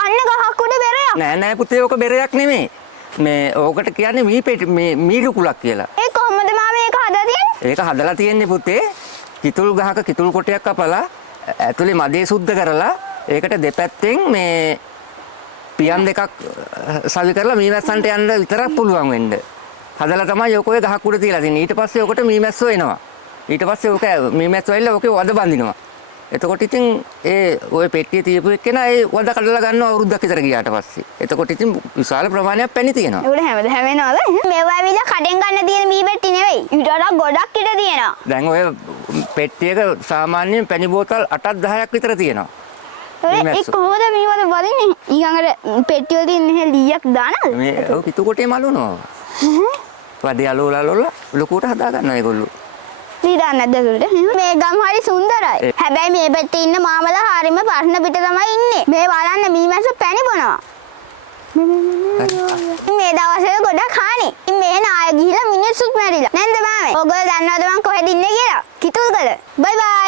අන්න ගහක් උඩ බෙරයක්. නෑ පුතේ ඕක බෙරයක් නෙමෙයි. මේ ඕකට කියන්නේ මීලු කුලක් කියලා. ඒ කොහොමද මාමේ ඒක හදලා තියෙන්නේ? ඒක හදලා තියෙන්නේ පුතේ කිතුල් ගහක කිතුල් කොටයක් කපලා ඇතුලේ මදේ සුද්ධ කරලා ඒකට දෙපැත්තෙන් මේ පියන් දෙකක් සවි කරලා මීමැස්සන්ට යන්න විතරක් පුළුවන් වෙන්න. හදලා තමයි ඔක ඔය ගහක් උඩ තියලා තින්නේ. ඊට පස්සේ ඔකට මීමැස්සෝ එනවා. ඊට පස්සේ ඔක මීමැස්සෝ ඇවිල්ලා ඔකේ වද බඳිනවා. එතකොට ඉතින් ඒ ඔය පෙට්ටිය තියපු එක්කෙනා ඒ වද කඩලා ගන්නවා අවුරුද්දක් විතර ගියාට පස්සේ. එතකොට ඉතින් විශාල ප්‍රමාණයක් පැණි තියෙනවා. ඒකට හැමෙනවද? මේවා ඇවිල්ලා කඩෙන් ගන්න තියෙන මී පෙට්ටි නෙවෙයි. ඊට වඩා ගොඩක් ඉඩ තියෙනවා. දැන් ඔය පෙට්ටියක සාමාන්‍යයෙන් පැණි බෝතල් 8ක් 10ක් විතර තියෙනවා. ඒ කොහොමද මේවට වදින්නේ? ඊගඟට පෙට්ටිය වල තියෙන මේ ලීයක් දානවද? මේ ඔය කිතු කොටේ මලුනවා. වදේ අලෝලා ලොකුට හදා ගන්නවා ඒගොල්ලෝ. දී දාන්න නැද්ද ඒකට? මේ ගම් හරි සුන්දරයි. හැබැයි මේ පැත්තේ ඉන්න මාමලා හරියම ප්‍රශ්න පිට තමයි ඉන්නේ. මේ බලන්න මීමැස්ස පැණි බොනවා. මේ දවස්වල ගොඩක් හානි. මේ නාය ගිහිලා මිනිස්සුත් මැරිලා. නැන්ද මාමේ? ඔයගොල්ලෝ දන්නවද මං කොහෙද ඉන්නේ කියලා? කිතුල්ගල. බයි බයි.